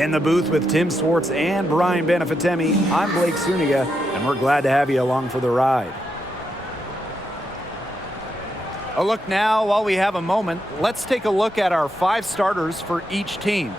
In the booth with Tim Swartz and Brian Benefatemi, I'm Blake Suniga, and we're glad to have you along for the ride. A look now, while we have a moment, let's take a look at our 5 starters for each team.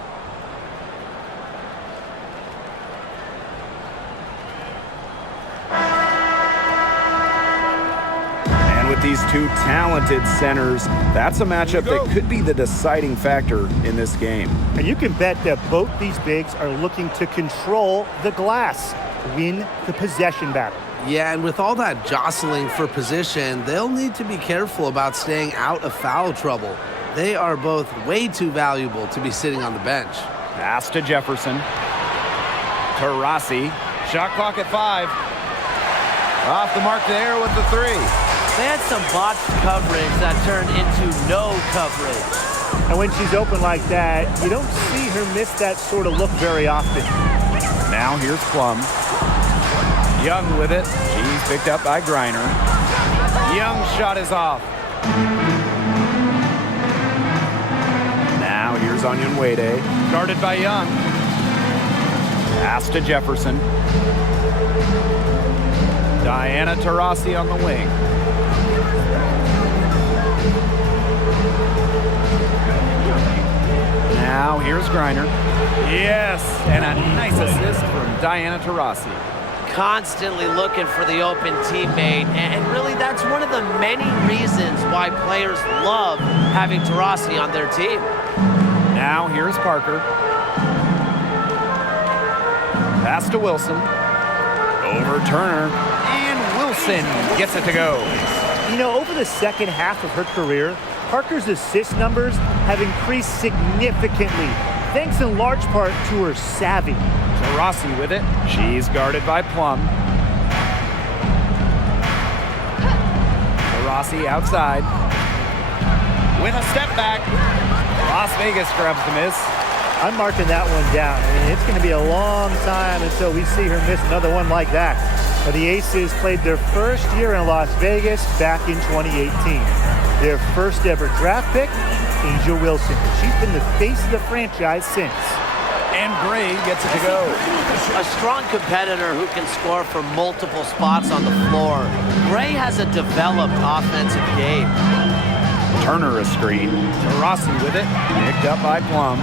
With these two talented centers, that's a matchup that could be the deciding factor in this game. And you can bet that both these bigs are looking to control the glass, win the possession battle. Yeah, and with all that jostling for position, they'll need to be careful about staying out of foul trouble. They are both way too valuable to be sitting on the bench. Pass to Jefferson. To Rossi. Shot clock at 5. Off the mark there with the 3. They had some botched coverage that turned into no coverage. And when she's open like that, you don't see her miss that sort of look very often. Now here's Plum. Young with it. She's picked up by Griner. Young's shot is off. Now here's Onion Wade. Guarded by Young. Pass to Jefferson. Diana Taurasi on the wing. Now here's Griner. Yes, and a nice assist from Diana Taurasi. Constantly looking for the open teammate, and really that's one of the many reasons why players love having Taurasi on their team. Now here's Parker. Pass to Wilson. Over Turner. And Wilson gets it to go. You know, over the second half of her career, Parker's assist numbers have increased significantly, thanks in large part to her savvy. Taurasi with it. She's guarded by Plum. Taurasi outside. With a step back. Las Vegas grabs the miss. I'm marking that one down. I mean, it's going to be a long time until we see her miss another one like that. But the Aces played their first year in Las Vegas back in 2018. Their first ever draft pick, A'ja Wilson. She's been the face of the franchise since. And Gray gets it to go. A strong competitor who can score from multiple spots on the floor. Gray has a developed offensive game. Turner a screen. Taurasi with it. Picked up by Plum.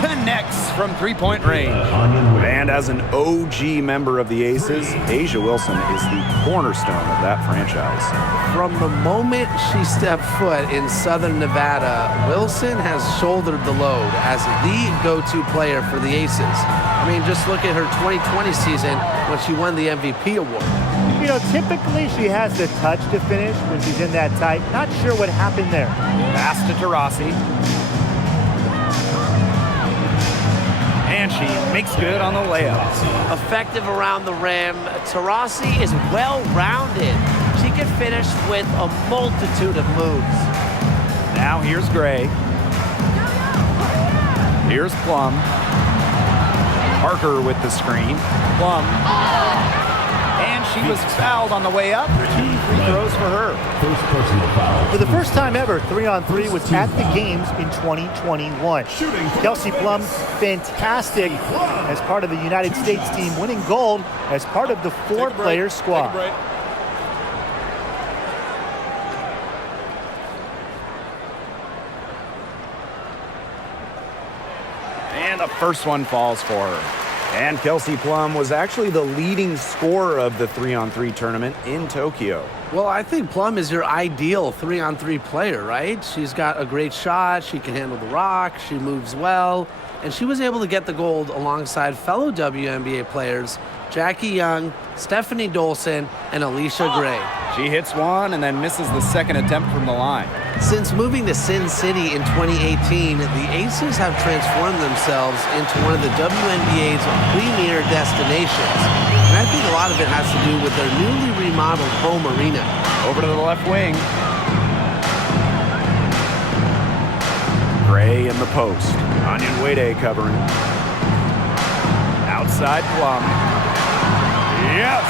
Connects from three-point range. And as an OG member of the Aces, A'ja Wilson is the cornerstone of that franchise. From the moment she stepped foot in Southern Nevada, Wilson has shouldered the load as the go-to player for the Aces. I mean, just look at her 2020 season when she won the MVP award. You know, typically she has the touch to finish when she's in that tight. Not sure what happened there. Pass to Taurasi. And she makes good on the layup. Effective around the rim. Taurasi is well-rounded. She can finish with a multitude of moves. Now here's Gray. Here's Plum. Parker with the screen. Plum. And she was fouled on the way up. 2 free throws for her. For the first time ever, 3-on-3 was at the games in 2021. Kelsey Plum, fantastic as part of the United States team, winning gold as part of the 4-player squad. And the first one falls for her. And Kelsey Plum was actually the leading scorer of the 3-on-3 tournament in Tokyo. Well, I think Plum is your ideal 3-on-3 player, right? She's got a great shot, she can handle the rock, she moves well, and she was able to get the gold alongside fellow WNBA players Jackie Young, Stephanie Dolson, and Alicia Gray. She hits one and then misses the second attempt from the line. Since moving to Sin City in 2018, the Aces have transformed themselves into one of the WNBA's premier destinations. And I think a lot of it has to do with their newly remodeled home arena. Over to the left wing. Gray in the post. Onion Wade covering. Outside Plum. Yes!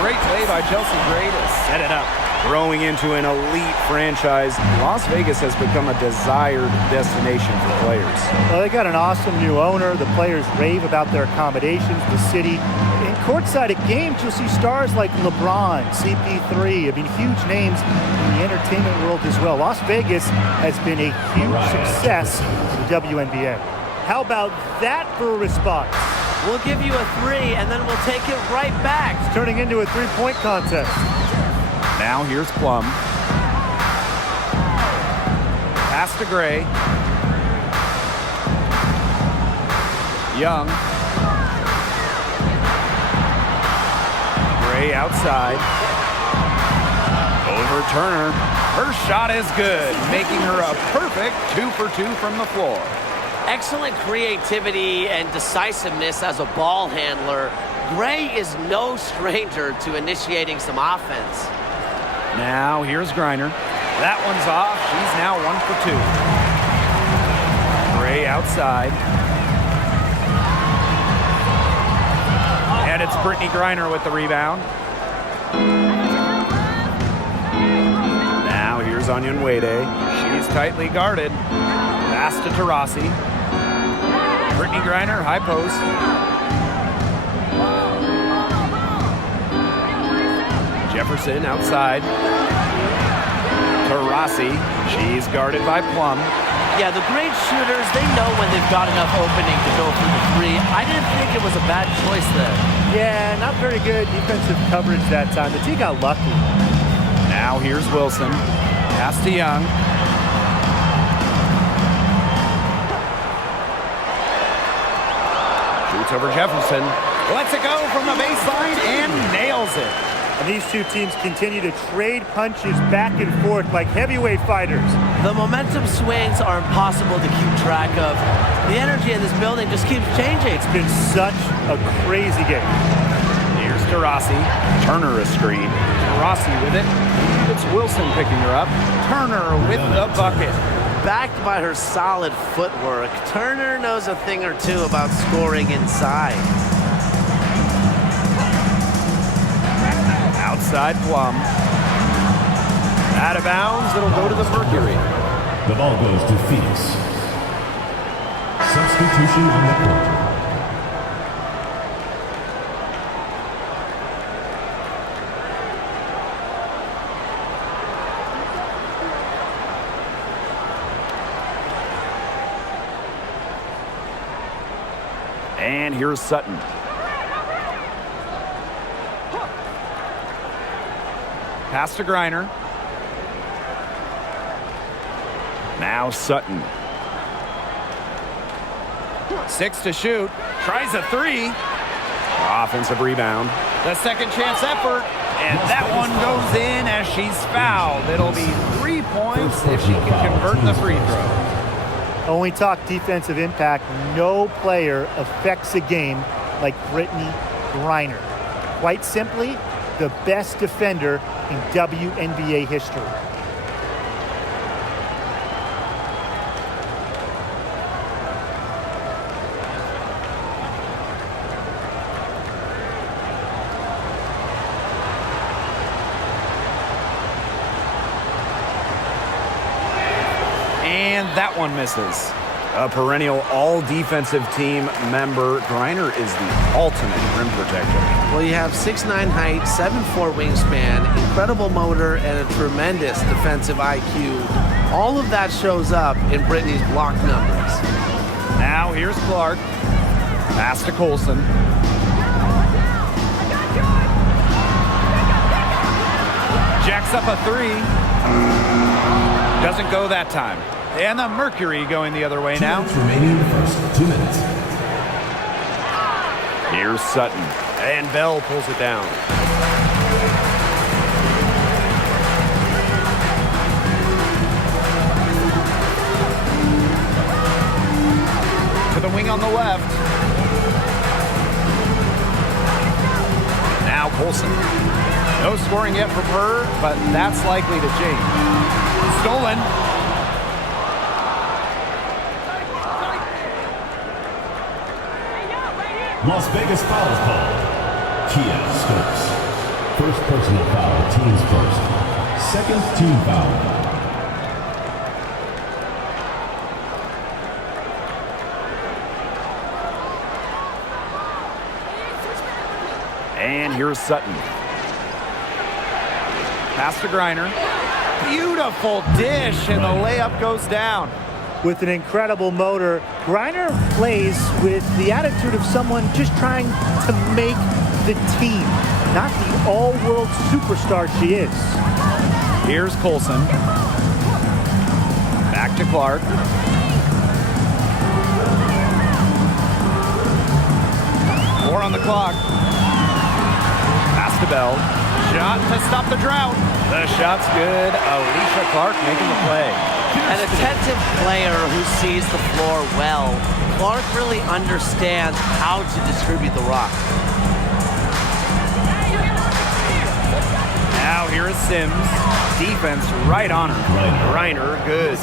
Great play by Chelsea Gray to set it up. Growing into an elite franchise, Las Vegas has become a desired destination for players. Well, they got an awesome new owner. The players rave about their accommodations, the city. In courtside at games, you'll see stars like LeBron, CP3. I mean, huge names in the entertainment world as well. Las Vegas has been a huge success for the WNBA. How about that for a response? We'll give you a 3, and then we'll take it right back. It's turning into a three-point contest. Now here's Plum. Pass to Gray. Young. Gray outside. Over Turner. Her shot is good, making her a perfect 2 for 2 from the floor. Excellent creativity and decisiveness as a ball handler. Gray is no stranger to initiating some offense. Now here's Griner. That one's off. She's now 1 for 2. Gray outside. And it's Brittany Griner with the rebound. Now here's Onyenwede. She's tightly guarded. Pass to Taurasi. Brittany Griner, high post. Jefferson outside. Taurasi, she's guarded by Plum. Yeah, the great shooters, they know when they've got enough opening to go for the 3. I didn't think it was a bad choice there. Yeah, not very good defensive coverage that time. The team got lucky. Now here's Wilson. Pass to Young. Shoots over Jefferson. Lets it go from the baseline and nails it. And these two teams continue to trade punches back and forth like heavyweight fighters. The momentum swings are impossible to keep track of. The energy in this building just keeps changing. It's been such a crazy game. Here's Taurasi. Turner a screen. Taurasi with it. It's Wilson picking her up. Turner with the bucket. Backed by her solid footwork, Turner knows a thing or two about scoring inside. Outside Plum. Out of bounds, it'll go to the Mercury. The ball goes to Phoenix. Substitution on the court. And here's Sutton. Pass to Griner. Now Sutton. 6 to shoot. Tries a 3. Offensive rebound. The second chance effort. And that one goes in as she's fouled. It'll be 3 points if she can convert the free throw. When we talk defensive impact, no player affects a game like Brittany Griner. Quite simply, the best defender in WNBA history. And that one misses. A perennial all-defensive team member, Griner is the ultimate rim protector. Well, you have 6'9" height, 7'4" wingspan, incredible motor, and a tremendous defensive IQ. All of that shows up in Brittany's block numbers. Now here's Clark. Pass to Colson. Jacks up a 3. Doesn't go that time. And the Mercury going the other way now. 2 minutes remaining in the first 2 minutes. Here's Sutton. And Bell pulls it down. To the wing on the left. Now Colson. No scoring yet from her, but that's likely to change. Stolen. Las Vegas foul called. Kia Stokes. First personal foul, team's first. Second team foul. And here's Sutton. Pass to Griner. Beautiful dish, and the layup goes down. With an incredible motor, Griner plays with the attitude of someone just trying to make the team, not the all-world superstar she is. Here's Colson. Back to Clark. Four on the clock. Pass to Bell. Shot to stop the drought. The shot's good. Alicia Clark making the play. An attentive player who sees the floor well. Clark really understands how to distribute the rock. Now here is Sims. Defense right on her. Griner, good.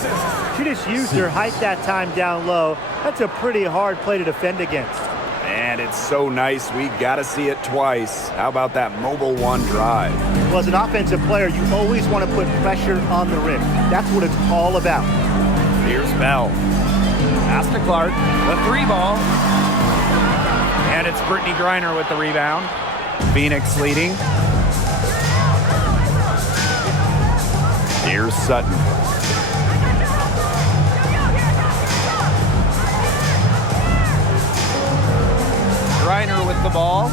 She just used her height that time down low. That's a pretty hard play to defend against. And it's so nice, we gotta see it twice. How about that mobile one drive? Well, as an offensive player, you always want to put pressure on the rim. That's what it's all about. Here's Bell. Pass to Clark. The three ball. And it's Brittany Griner with the rebound. Phoenix leading. Here's Sutton. Griner with the ball.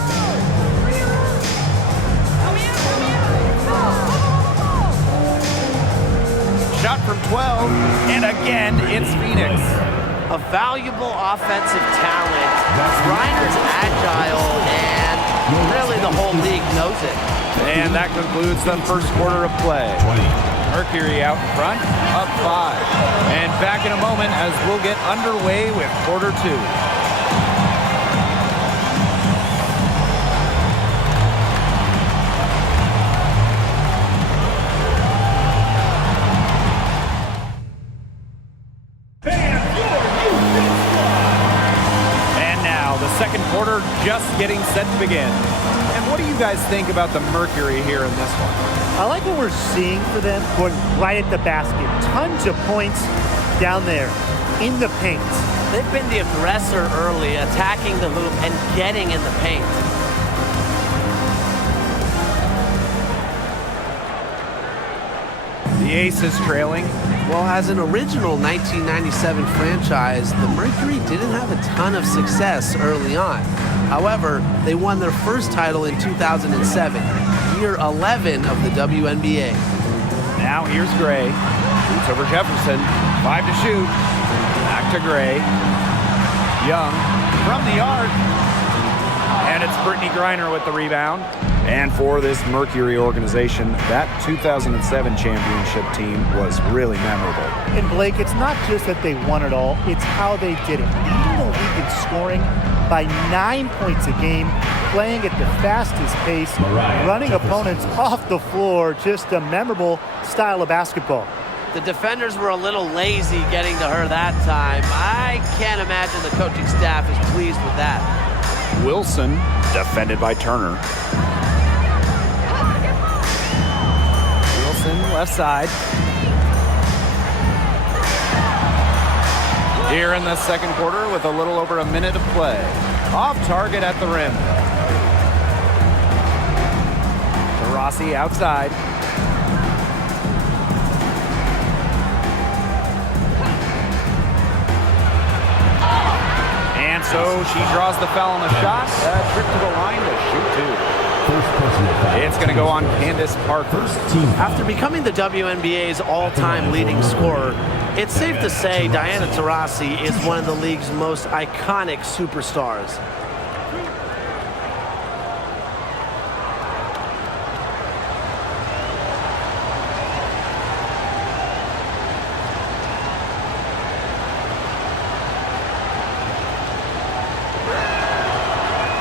Shot from 12, and again, it's Phoenix. A valuable offensive talent. Griner's agile, and really the whole league knows it. And that concludes the first quarter of play. 20. Mercury out front, up 5. And back in a moment as we'll get underway with quarter 2. Second quarter just getting set to begin. And what do you guys think about the Mercury here in this one? I like what we're seeing for them going right at the basket. Tons of points down there in the paint. They've been the aggressor early, attacking the hoop and getting in the paint. The Aces trailing. Well, as an original 1997 franchise, the Mercury didn't have a ton of success early on. However, they won their first title in 2007, year 11 of the WNBA. Now here's Gray. Shoots over Jefferson. 5 to shoot. Back to Gray. Young from the arc. And it's Brittany Griner with the rebound. And for this Mercury organization, that 2007 championship team was really memorable. And Blake, it's not just that they won it all, it's how they did it. Leading the league in scoring by 9 points a game, playing at the fastest pace, running opponents off the floor, just a memorable style of basketball. The defenders were a little lazy getting to her that time. I can't imagine the coaching staff is pleased with that. Wilson, defended by Turner. Left side. Here in the second quarter with a little over a minute of play. Off target at the rim. Rossi outside. And so she draws the foul on the shot. A trip to the line to shoot 2. It's going to go on Candace Parker. After becoming the WNBA's all-time leading scorer, it's safe to say Diana Taurasi is one of the league's most iconic superstars.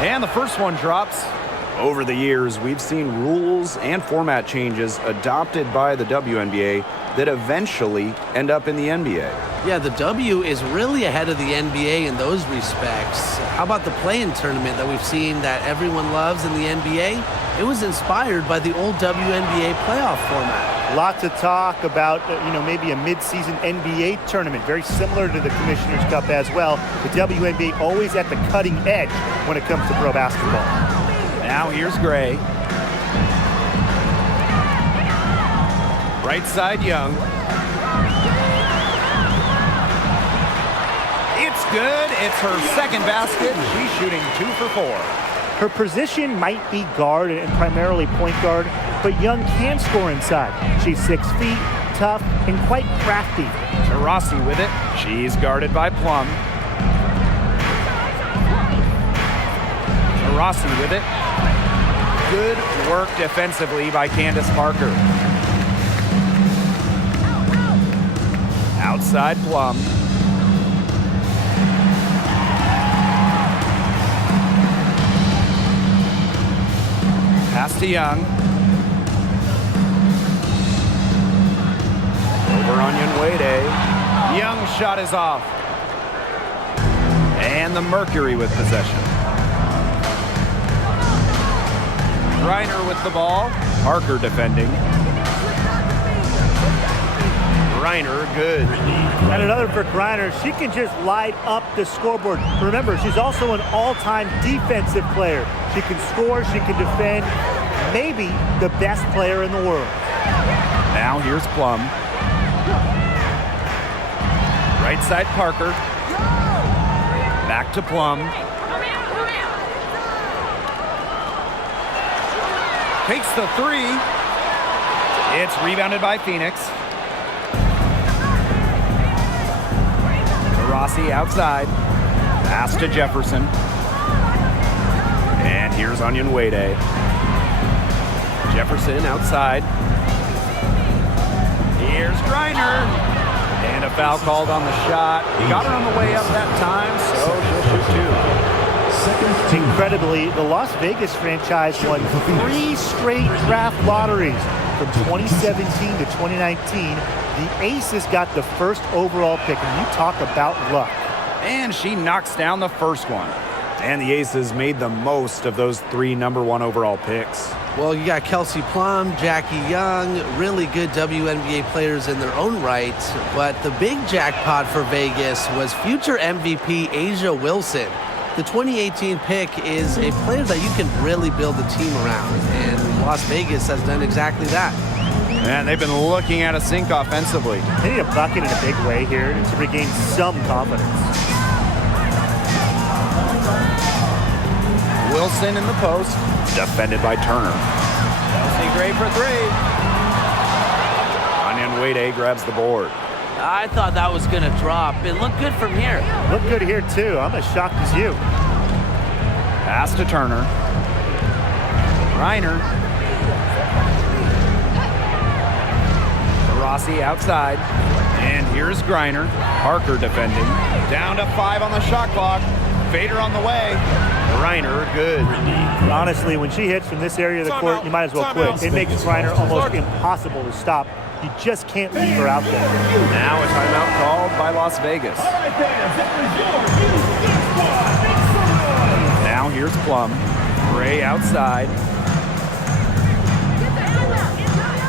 And the first one drops. Over the years, we've seen rules and format changes adopted by the WNBA that eventually end up in the NBA. Yeah, the W is really ahead of the NBA in those respects. How about the play-in tournament that we've seen that everyone loves in the NBA? It was inspired by the old WNBA playoff format. Lots of talk about, maybe a mid-season NBA tournament, very similar to the Commissioner's Cup as well. The WNBA always at the cutting edge when it comes to pro basketball. Now here's Gray. Right side, Young. It's good. It's her second basket. She's shooting 2 for 4. Her position might be guard and primarily point guard, but Young can score inside. She's 6 feet, tough, and quite crafty. Taurasi with it. She's guarded by Plum. Taurasi with it. Good work defensively by Candace Parker. Outside Plum. Pass to Young. Over Onion Wade. Young's shot is off. And the Mercury with possession. Griner with the ball. Parker defending. Griner, good. And another for Griner. She can just light up the scoreboard. Remember, she's also an all-time defensive player. She can score, she can defend. Maybe the best player in the world. Now here's Plum. Right side Parker. Back to Plum. Takes the 3. It's rebounded by Phoenix. Rossi outside. Pass to Jefferson. And here's Onion Wade. Jefferson outside. Here's Griner. And a foul called on the shot. He got her on the way up that time, so she'll shoot 2. Incredibly, the Las Vegas franchise won 3 straight draft lotteries from 2017 to 2019. The Aces got the first overall pick, and you talk about luck. And she knocks down the first one. And the Aces made the most of those 3 number 1 overall picks. Well, you got Kelsey Plum, Jackie Young, really good WNBA players in their own right. But the big jackpot for Vegas was future MVP Asia Wilson. The 2018 pick is a player that you can really build a team around. And Las Vegas has done exactly that. And they've been looking at a sink offensively. They need a bucket in a big way here to regain some confidence. Wilson in the post, defended by Turner. Chelsea Gray for 3. Onion Wade grabs the board. I thought that was going to drop. It looked good from here. Looked good here, too. I'm as shocked as you. Pass to Turner. Griner. Rossi outside. And here's Griner. Parker defending. Down to 5 on the shot clock. Fader on the way. Griner, good. Honestly, when she hits from this area of the court, you might as well quit. It makes Griner almost impossible to stop. You just can't leave her out there. Now a timeout called by Las Vegas. Now here's Plum. Gray outside.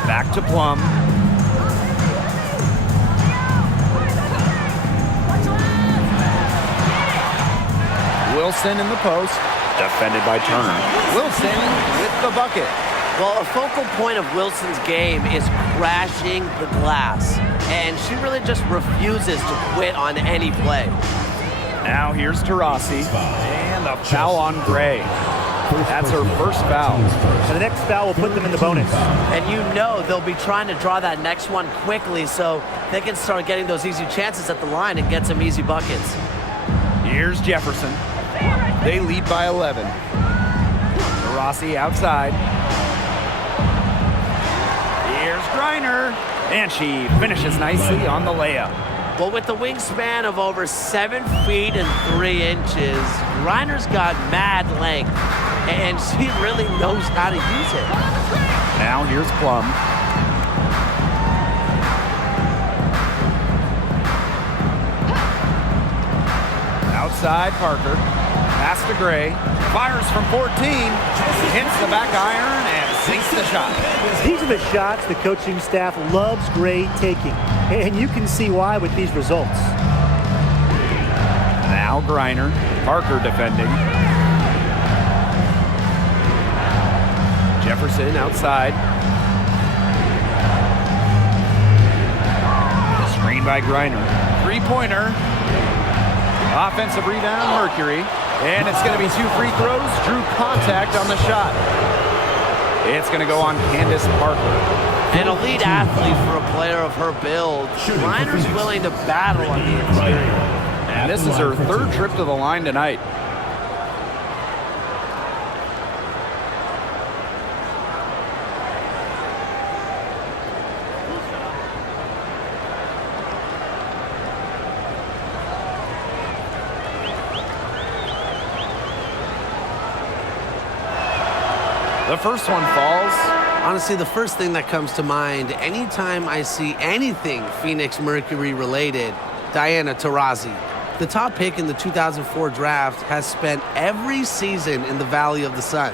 Back to Plum. Wilson in the post, defended by Turner. Wilson with the bucket. Well, a focal point of Wilson's game is crashing the glass, and she really just refuses to quit on any play. Now here's Taurasi, and the foul on Gray. That's her first foul. And the next foul will put them in the bonus. And you know they'll be trying to draw that next one quickly so they can start getting those easy chances at the line and get some easy buckets. Here's Jefferson. They lead by 11. Taurasi outside. Here's Griner. And she finishes nicely on the layup. Well, with the wingspan of over 7 feet and 3 inches, Griner's got mad length, and she really knows how to use it. Now here's Plum. Outside Parker. Pass to Gray. Fires from 14, hits the back iron, and sinks the shot. These are the shots the coaching staff loves grade taking, and you can see why with these results. Now Griner, Parker defending. Jefferson outside. Screen by Griner. Three-pointer. Offensive rebound, Mercury. And it's going to be 2 free throws. Drew contact on the shot. It's going to go on Candace Parker. An elite athlete for a player of her build. Griner's willing to battle on the interior. And this is her 3rd trip to the line tonight. The first one falls. Honestly, the first thing that comes to mind anytime I see anything Phoenix Mercury related, Diana Taurasi. The top pick in the 2004 draft has spent every season in the Valley of the Sun.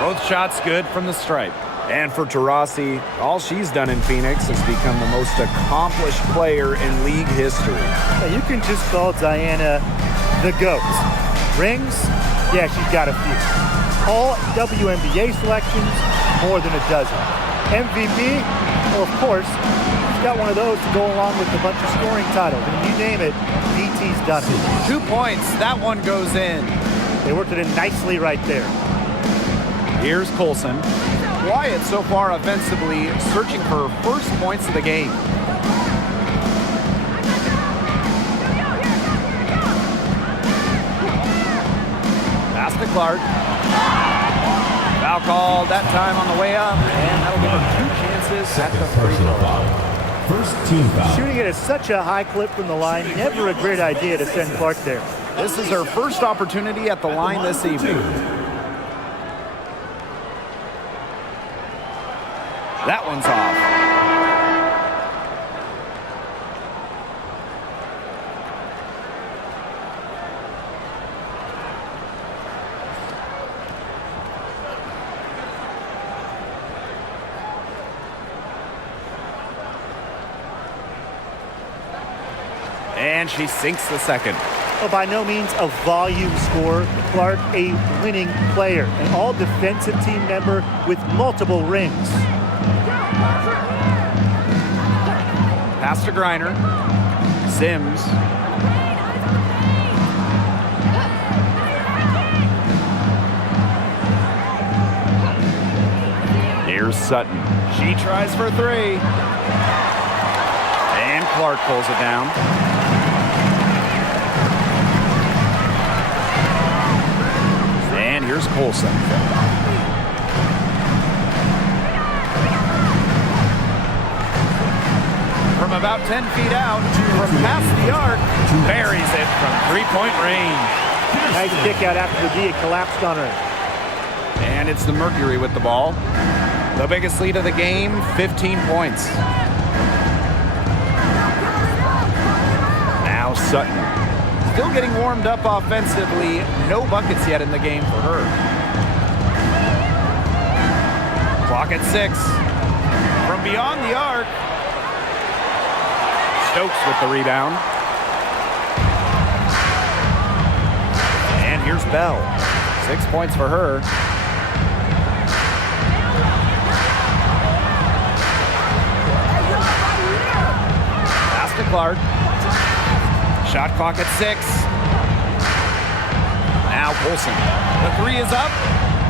Both shots good from the stripe. And for Taurasi, all she's done in Phoenix is become the most accomplished player in league history. Now, you can just call Diana the GOAT. Rings? Yeah, she's got a few. All WNBA selections, more than a dozen. MVP? Well, of course, she's got one of those to go along with a bunch of scoring titles. And you name it, DT's done it. 2 points. That one goes in. They worked it in nicely right there. Here's Colson. Wyatt so far offensively searching for her first points of the game. Pass to Clark. Foul called that time on the way up, and that'll give her 2 chances at the free Personal throw. foul. First team foul. Shooting it at such a high clip from the line, never a great idea to send Clark there. This is her first opportunity at the line this evening. That one's off. And she sinks the second. Well, by no means a volume scorer, Clark a winning player, an all-defensive team member with multiple rings. Pass to Griner. Sims. Here's Sutton. She tries for 3. And Clark pulls it down. And here's Colson. From about 10 feet out, from past the arc, buries it from 3-point range. Nice kick out after the D. It collapsed on her. And it's the Mercury with the ball. The biggest lead of the game, 15 points. Now Sutton. Still getting warmed up offensively. No buckets yet in the game for her. Clock at 6. From beyond the arc. Stokes with the rebound. And here's Bell. 6 points for her. Pass to Clark. Shot clock at 6. Now Colson. The 3 is up.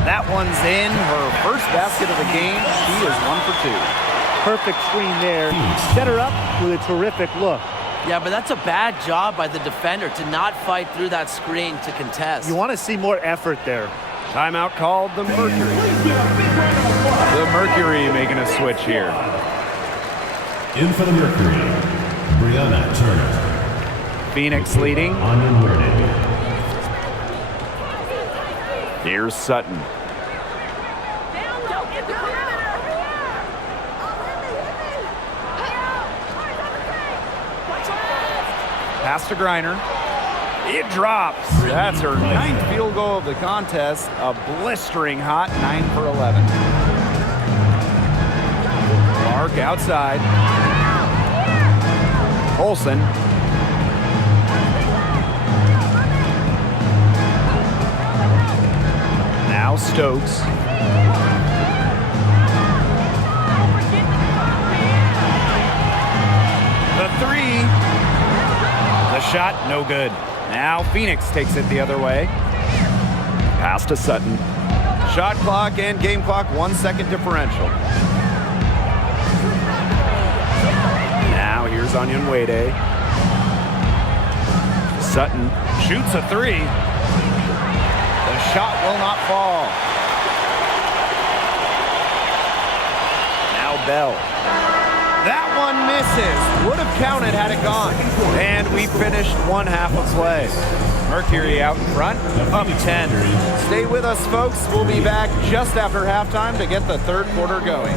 That one's in. Her first basket of the game. She is 1 for 2. Perfect screen there. Set her up with a terrific look. Yeah, but that's a bad job by the defender to not fight through that screen to contest. You want to see more effort there. Timeout called the Mercury. The Mercury making a switch here. In for the Mercury, Brianna Turner. Phoenix leading. Onion Wernick. Here's Sutton. Pass to Griner. It drops. That's her 9th field goal of the contest. A blistering hot 9 for 11. Clark outside. Olsen. Now Stokes. The three. The shot, no good. Now Phoenix takes it the other way. Pass to Sutton. Shot clock and game clock 1 second differential. Now here's Onion Wade. Sutton shoots a three. The shot will not fall. Now Bell. That one misses. Would have counted had it gone. And we finished one half of play. Mercury out in front, up 10. Stay with us, folks. We'll be back just after halftime to get the third quarter going.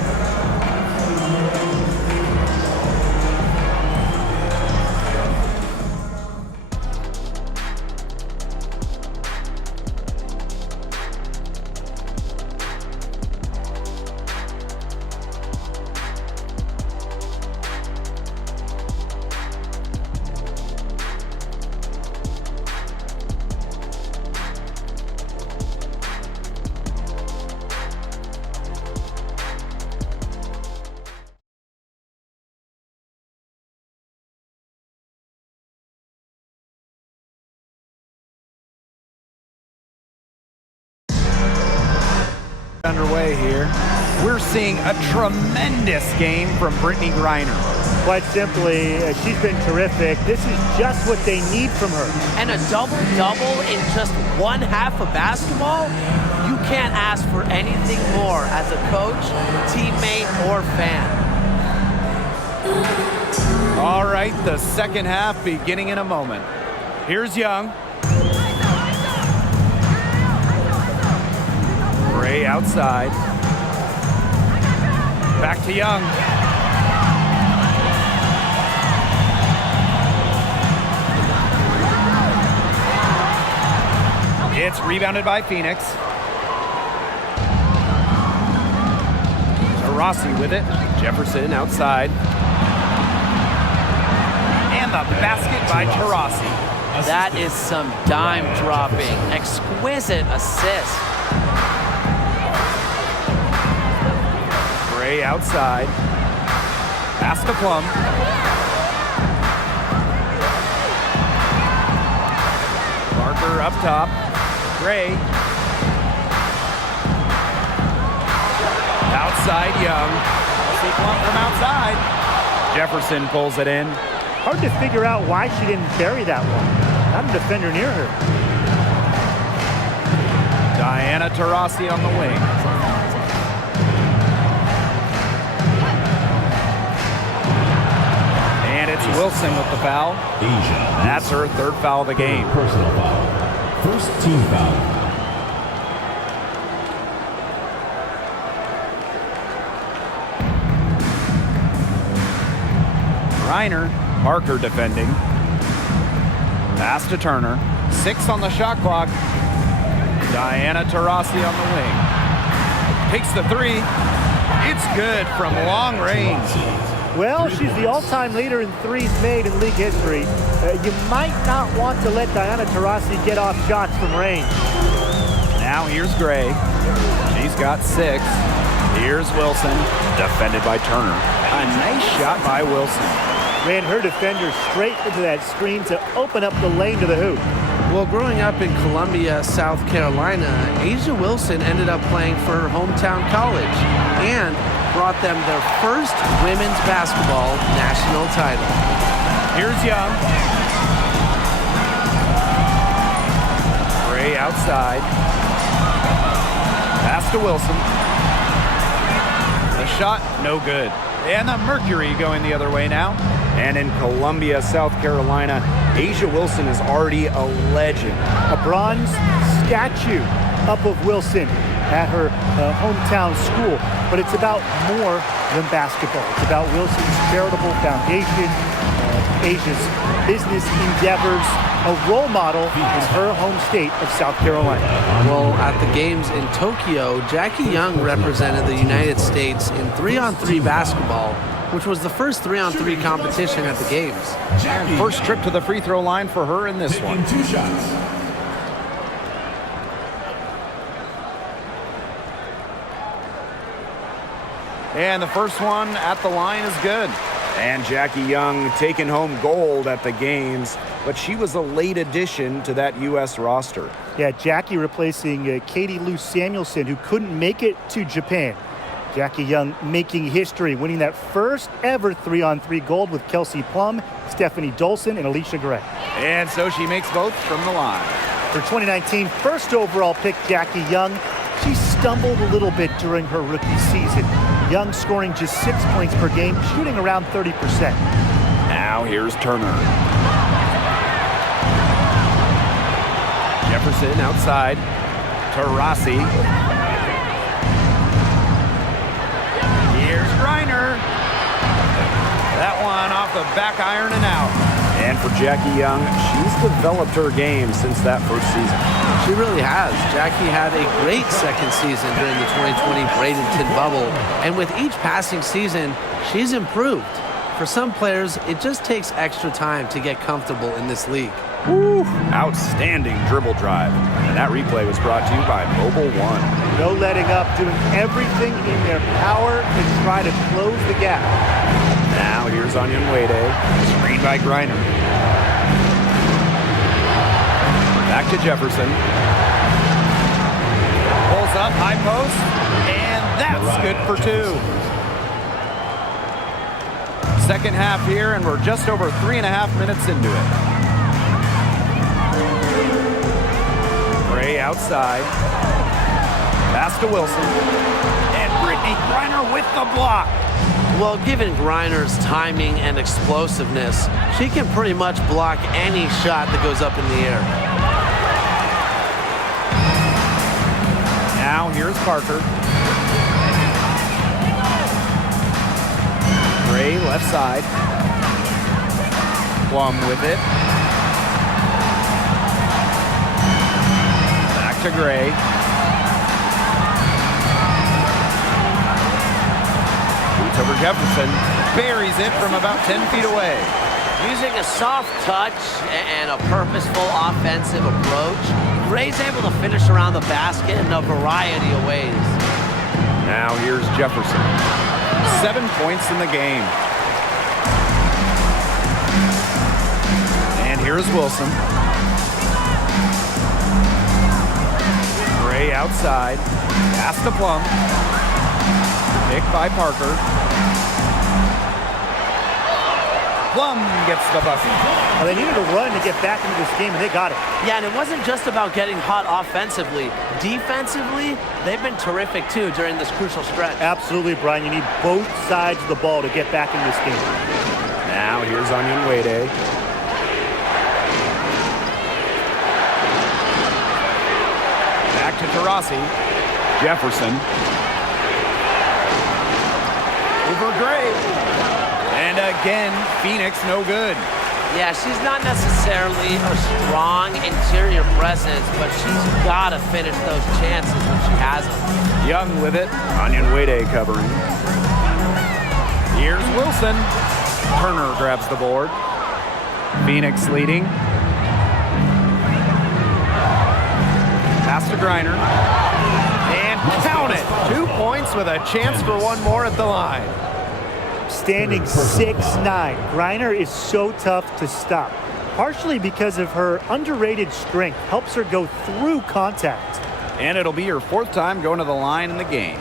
Underway here. We're seeing a tremendous game from Brittany Griner. Quite simply, she's been terrific. This is just what they need from her. And a double-double in just one half of basketball? You can't ask for anything more as a coach, teammate, or fan. All right, the second half beginning in a moment. Here's Young. Gray outside. Back to Young. It's rebounded by Phoenix. Rossi with it. Jefferson outside. And the basket by Tarasi. That is some dime dropping. Exquisite assist. Gray outside. Pass to Plum. Barker up top. Gray. Outside Young. See Plum from outside. Jefferson pulls it in. Hard to figure out why she didn't bury that one. Not a defender near her. Diana Taurasi on the wing. And it's Wilson with the foul. That's her third foul of the game. Personal foul. First team foul. Reiner, Parker defending. Pass to Turner. 6 on the shot clock. Diana Taurasi on the wing. Takes the 3. It's good from long range. Well, she's the all-time leader in threes made in league history. You might not want to let Diana Taurasi get off shots from range. Now here's Gray. She's got 6. Here's Wilson, defended by Turner. A nice shot by Wilson. Ran her defender straight into that screen to open up the lane to the hoop. Well, growing up in Columbia, South Carolina, Asia Wilson ended up playing for her hometown college and brought them their first women's basketball national title. Here's Young. Gray outside. Pass to Wilson. The shot, no good. And the Mercury going the other way now. And in Columbia, South Carolina, Asia Wilson is already a legend. A bronze statue up of Wilson at her hometown school. But it's about more than basketball. It's about Wilson's charitable foundation, Asia's business endeavors, a role model in her home state of South Carolina. Well, at the games in Tokyo, Jackie Young represented the United States in 3-on-3 basketball, which was the first 3-on-3 competition at the games. And first trip to the free throw line for her in this one. 2 shots. And the first one at the line is good. And Jackie Young taking home gold at the games, but she was a late addition to that U.S. roster. Yeah, Jackie replacing Katie Lou Samuelson, who couldn't make it to Japan. Jackie Young making history, winning that first ever 3-on-3 gold with Kelsey Plum, Stephanie Dolson, and Alicia Gray. And so she makes both from the line. For 2019, first overall pick Jackie Young. She stumbled a little bit during her rookie season. Young scoring just 6 points per game, shooting around 30%. Now here's Turner. Jefferson outside. Taurasi. Here's Griner. That one off the back iron and out. And for Jackie Young, she's developed her game since that first season. She really has. Jackie had a great second season during the 2020 Bradenton bubble, and with each passing season, she's improved. For some players, it just takes extra time to get comfortable in this league. Woo! Outstanding dribble drive. And that replay was brought to you by Mobile One. No letting up, doing everything in their power to try to close the gap. Now here's Onion Wade. Screen by Griner. Back to Jefferson. Pulls up, high post, and that's good for 2. Second half here, and we're just over 3.5 minutes into it. Gray outside. Pass to Wilson. And Brittany Griner with the block. Well, given Griner's timing and explosiveness, she can pretty much block any shot that goes up in the air. Now here's Parker. Gray left side. Plum with it. Back to Gray. Boots over Jefferson. Buries it from about 10 feet away. Using a soft touch and a purposeful offensive approach, Gray's able to finish around the basket in a variety of ways. Now here's Jefferson. 7 points in the game. And here's Wilson. Gray outside. Pass to Plum. Picked by Parker. Plum gets the bucket. Well, they needed a run to get back into this game, and they got it. Yeah, and it wasn't just about getting hot offensively. Defensively, they've been terrific, too, during this crucial stretch. Absolutely, Brian. You need both sides of the ball to get back in this game. Now here's Onion Wade. Back to Taurasi. Jefferson. Over Gray. And again, Phoenix no good. Yeah, she's not necessarily a strong interior presence, but she's got to finish those chances when she has them. Young with it. Onion Wade covering. Here's Wilson. Turner grabs the board. Phoenix leading. Pass to Griner. And count it. 2 points with a chance for one more at the line. Standing 6'9". Griner is so tough to stop, partially because of her underrated strength. Helps her go through contact. And it'll be her 4th time going to the line in the game.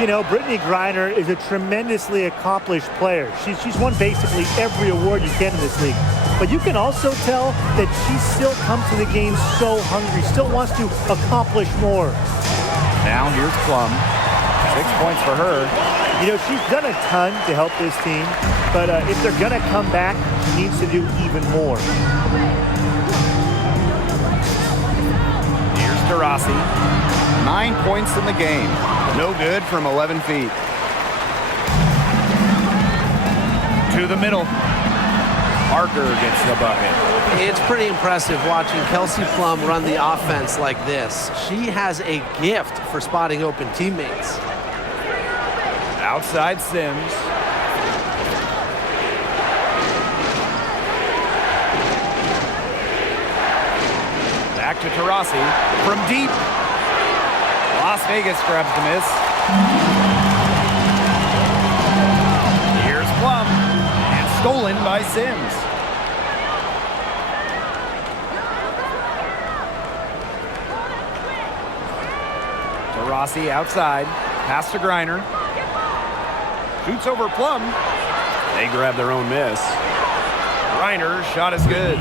You know, Brittany Griner is a tremendously accomplished player. She's won basically every award you can in this league. But you can also tell that she still comes to the game so hungry, still wants to accomplish more. Now here's Plum. 6 points for her. You know, she's done a ton to help this team, but if they're going to come back, she needs to do even more. Here's Taurasi. 9 points in the game. No good from 11 feet. To the middle. Parker gets the bucket. It's pretty impressive watching Kelsey Plum run the offense like this. She has a gift for spotting open teammates. Outside Sims. Back to Taurasi. From deep. Las Vegas grabs the miss. Here's Plum. And stolen by Sims. Taurasi outside. Pass to Griner. Shoots over Plum. They grab their own miss. Griner's shot is good.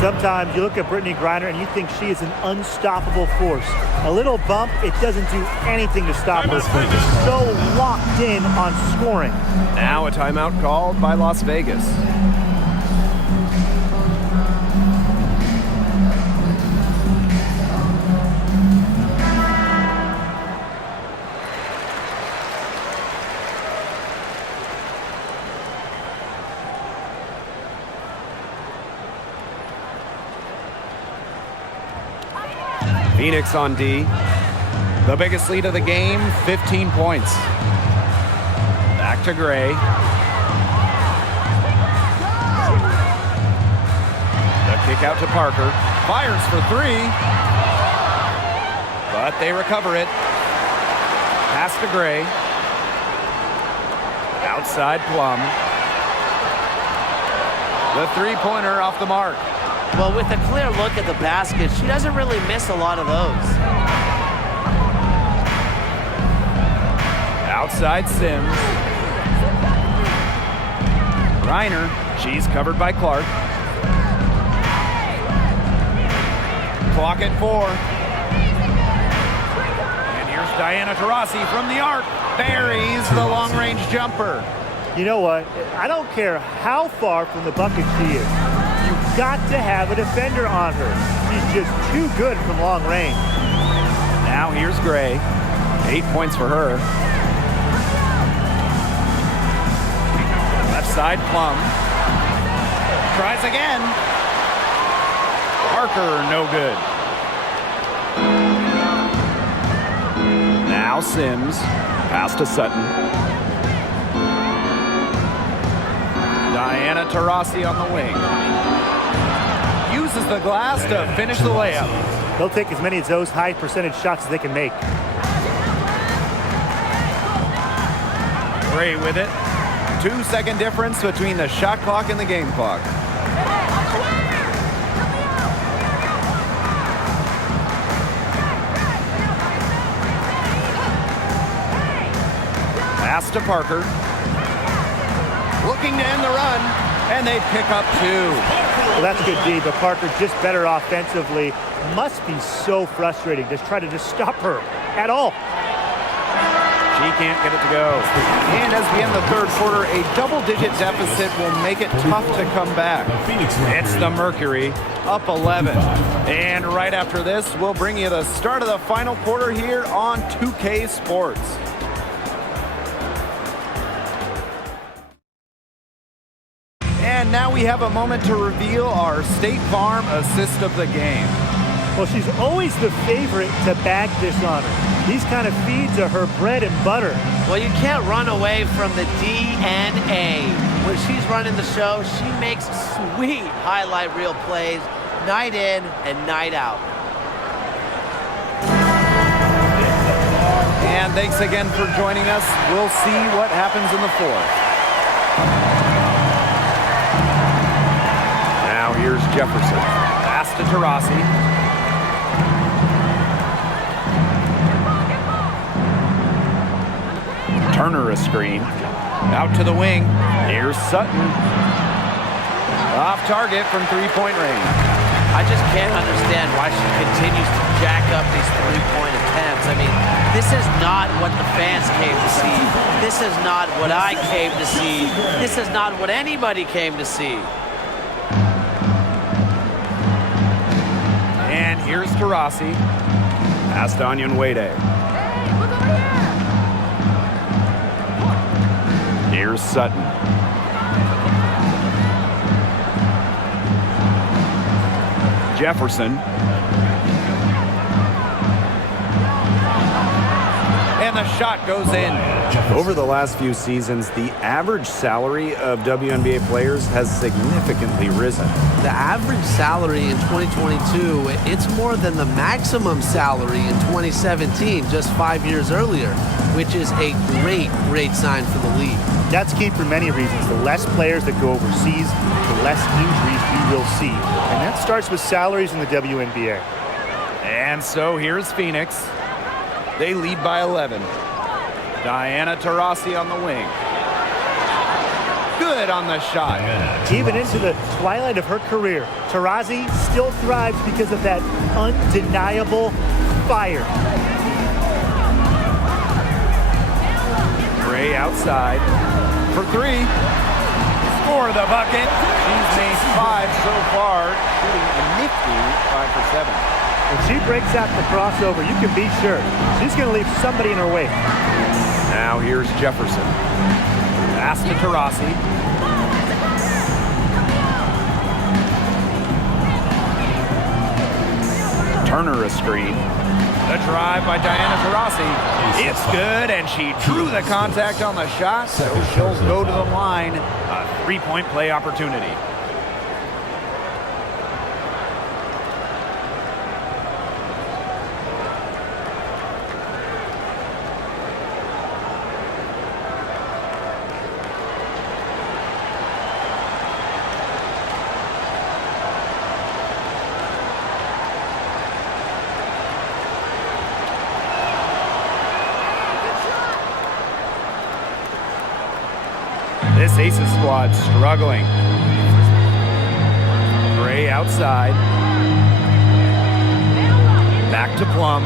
Sometimes you look at Brittany Griner and you think she is an unstoppable force. A little bump, it doesn't do anything to stop her. She's so locked in on scoring. Now a timeout called by Las Vegas. Phoenix on D. The biggest lead of the game, 15 points. Back to Gray. The kick out to Parker. Fires for 3. But they recover it. Pass to Gray. Outside Plum. The three-pointer off the mark. Well, with a clear look at the basket, she doesn't really miss a lot of those. Outside Sims. Griner. She's covered by Clark. Clock at 4. And here's Diana Taurasi from the arc. Buries the long-range jumper. You know what? I don't care how far from the bucket she is. You've got to have a defender on her. She's just too good from long range. Now here's Gray. 8 points for her. Left side, Plum. Tries again. Parker, no good. Now Sims. Pass to Sutton. Diana Taurasi on the wing. Uses the glass to finish the layup. They'll take as many of those high percentage shots as they can make. Gray with it. 2-second difference between the shot clock and the game clock. Pass to Parker. Looking to end the run, and they pick up 2. Well, that's good D, but Parker just better offensively. Must be so frustrating. Just try to just stop her at all. She can't get it to go. And as we end the third quarter, a double-digit deficit will make it tough to come back. It's the Mercury, up 11. And right after this, we'll bring you the start of the final quarter here on 2K Sports. And now we have a moment to reveal our State Farm assist of the game. Well, she's always the favorite to bag this honor. These kind of feeds are her bread and butter. Well, you can't run away from the DNA. When she's running the show, she makes sweet highlight reel plays night in and night out. And thanks again for joining us. We'll see what happens in the fourth. Now here's Jefferson. Pass to Taurasi. Turner a screen. Out to the wing. Here's Sutton. Off target from three-point range. I just can't understand why she continues to jack up these three-point attempts. I mean, this is not what the fans came to see. This is not what I came to see. This is not what anybody came to see. And here's Taurasi. Past Onyenwere. Here's Sutton. Jefferson. And the shot goes in. Over the last few seasons, the average salary of WNBA players has significantly risen. The average salary in 2022, it's more than the maximum salary in 2017, just 5 years earlier, which is a great sign for the league. That's key for many reasons. The less players that go overseas, the less injuries we will see. And that starts with salaries in the WNBA. And so here's Phoenix. They lead by 11. Diana Taurasi on the wing. Good on the shot. Even into the twilight of her career, Taurasi still thrives because of that undeniable fire. Gray outside for three. Score the bucket. She's made 5 so far, shooting a nifty 5 for 7. When she breaks out the crossover, you can be sure she's going to leave somebody in her wake. Now here's Jefferson. Pass to Taurasi. Turner a screen. The drive by Diana Taurasi. It's good, and she drew the contact on the shot, so she'll go to the line. A 3-point play opportunity. This ACES squad struggling. Gray outside. Back to Plum.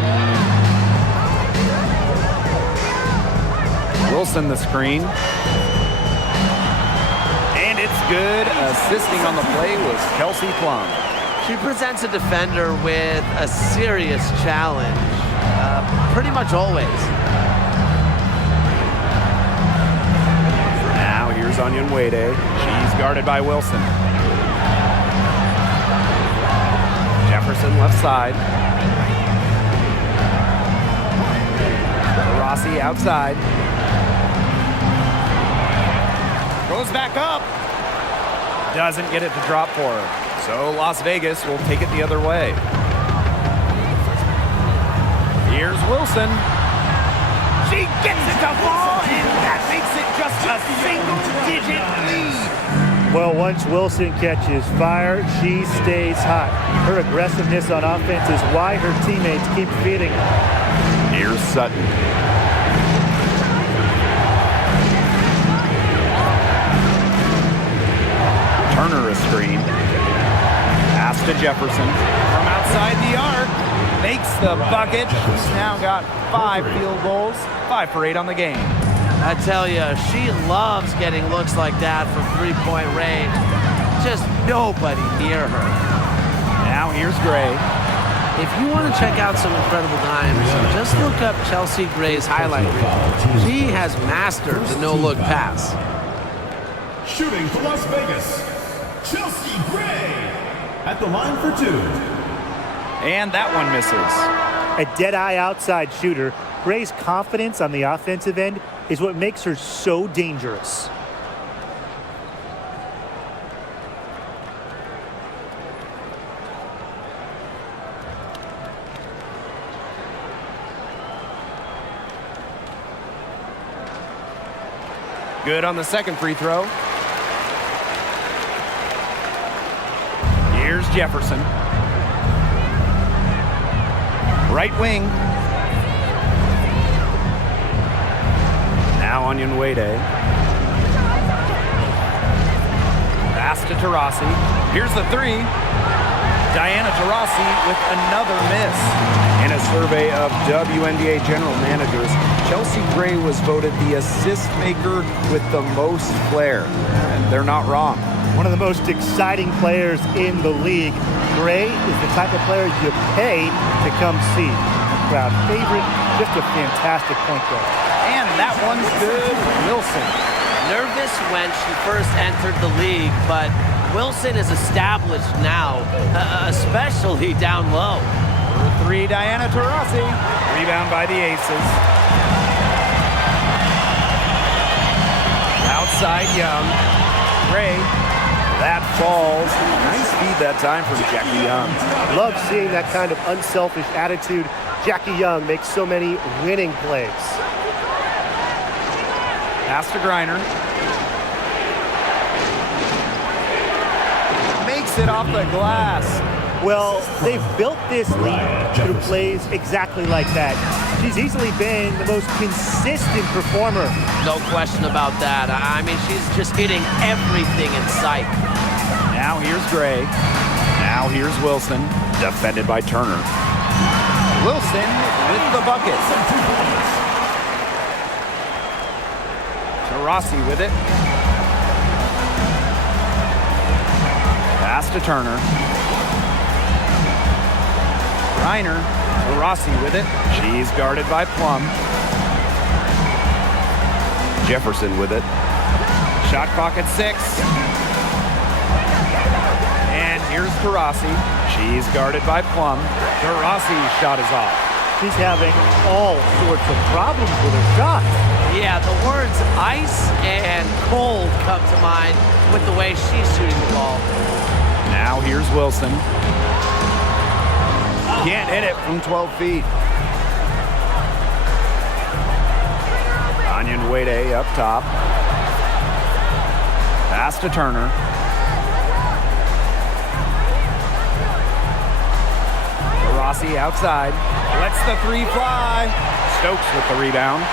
Wilson the screen. And it's good. Assisting on the play was Kelsey Plum. She presents a defender with a serious challenge, pretty much always. Here's Onyenwere. She's guarded by Wilson. Jefferson left side. Rossi outside. Goes back up. Doesn't get it to drop for her. So Las Vegas will take it the other way. Here's Wilson. She gets it to fall, and that makes it just a single-digit lead. Well, once Wilson catches fire, she stays hot. Her aggressiveness on offense is why her teammates keep feeding her. Here's Sutton. Turner a screen. Pass to Jefferson. From outside the arc. Makes the bucket. She's now got 5 field goals. 5 for 8 on the game. I tell you, she loves getting looks like that from three-point range. Just nobody near her. Now here's Gray. If you want to check out some incredible dimes, just look up Chelsea Gray's highlight reel. She has mastered the no-look pass. Shooting for Las Vegas, Chelsea Gray at the line for 2. And that one misses. A dead-eye outside shooter, Gray's confidence on the offensive end is what makes her so dangerous. Good on the second free throw. Here's Jefferson. Right wing. Now Onyenwere. Pass to Taurasi. Here's the three. Diana Taurasi with another miss. In a survey of WNBA general managers, Chelsea Gray was voted the assist maker with the most flair. And they're not wrong. One of the most exciting players in the league. Gray is the type of player you pay to come see. Crowd favorite, just a fantastic point guard. And that one's good. Wilson. Nervous when she first entered the league, but Wilson is established now, especially down low. For three, Diana Taurasi. Rebound by the Aces. Outside Young. Gray. That falls. Nice feed that time from Jackie Young. Love seeing that kind of unselfish attitude. Jackie Young makes so many winning plays. Pass to Griner. Makes it off the glass. Well, they've built this league through plays exactly like that. She's easily been the most consistent performer. No question about that. I mean, she's just hitting everything in sight. Now here's Gray. Now here's Wilson. Defended by Turner. Wilson with the bucket. Taurasi with it. Pass to Turner. Reiner. Taurasi with it. She's guarded by Plum. Jefferson with it. Shot clock at 6. And here's Taurasi. She's guarded by Plum. Taurasi's shot is off. She's having all sorts of problems with her shot. Yeah, the words ice and cold come to mind with the way she's shooting the ball. Now here's Wilson. Can't hit it from 12 feet. Onion Wade up top. Pass to Turner. Taurasi outside. Lets the three fly. Stokes with the rebound.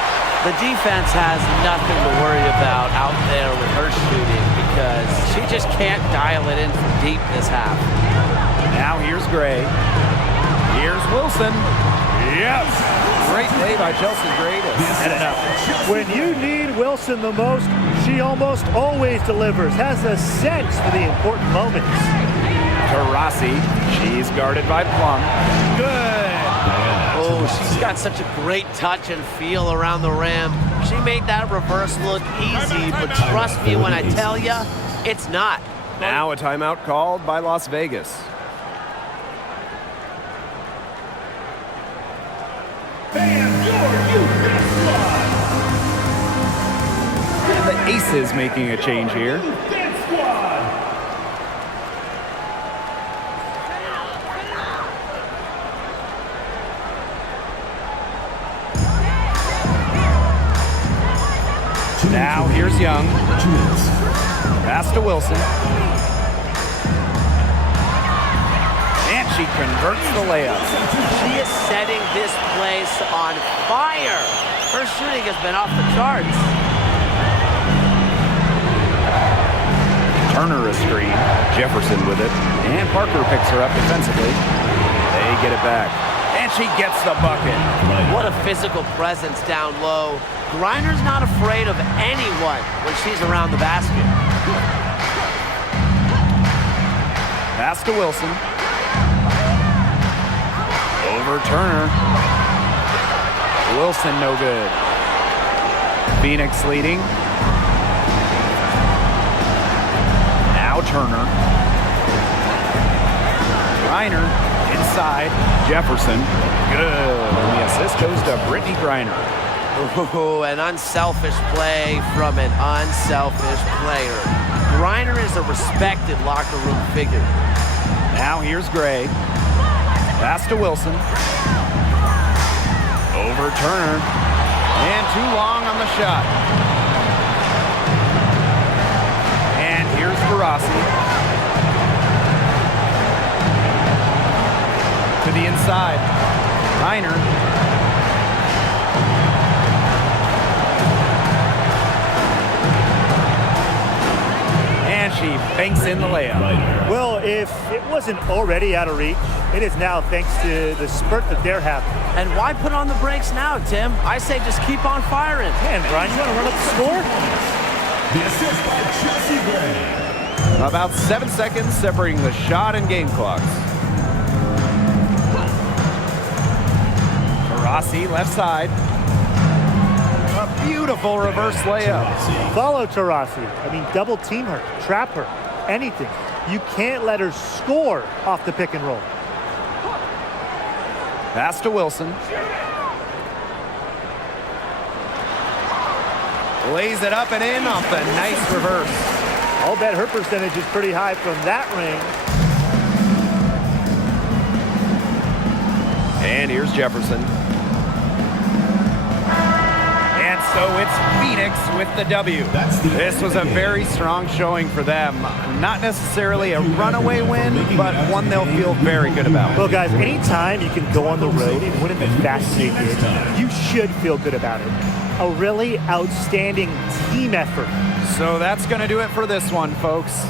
The defense has nothing to worry about out there with her shooting because she just can't dial it in from deep this half. Now here's Gray. Here's Wilson. Yes! Great play by Chelsea Gray to set it up. When you need Wilson the most, she almost always delivers, has a sense for the important moments. Taurasi, she's guarded by Plum. Good! Oh, she's got such a great touch and feel around the rim. She made that reverse look easy, but trust me when I tell you, it's not. Now a timeout called by Las Vegas. And the Aces making a change here. Now here's Young. Pass to Wilson. And she converts the layup. She is setting this place on fire. Her shooting has been off the charts. Turner a screen. Jefferson with it. And Parker picks her up defensively. They get it back. And she gets the bucket. What a physical presence down low. Griner's not afraid of anyone when she's around the basket. Pass to Wilson. Over Turner. Wilson no good. Phoenix leading. Now Turner. Griner inside. Jefferson. Good. And the assist goes to Brittany Griner. Ooh, an unselfish play from an unselfish player. Griner is a respected locker room figure. Now here's Gray. Pass to Wilson. Over Turner. And too long on the shot. And here's Taurasi. To the inside. Griner. And as she banks in the layup. Well, if it wasn't already out of reach, it is now thanks to the spurt that they're having. And why put on the brakes now, Tim? I say just keep on firing. Man, Brian, you want to run up the score? The assist by Chelsea Gray. About 7 seconds separating the shot and game clocks. Taurasi, left side. A beautiful reverse layup. Follow Taurasi. I mean, double team her, trap her, anything. You can't let her score off the pick and roll. Pass to Wilson. Lays it up and in off the nice reverse. I'll bet her percentage is pretty high from that range. And here's Jefferson. And so it's Phoenix with the W. This was a very strong showing for them. Not necessarily a runaway win, but one they'll feel very good about. Well, guys, anytime you can go on the road and win in the fashion they did, you should feel good about it. A really outstanding team effort. So that's going to do it for this one, folks.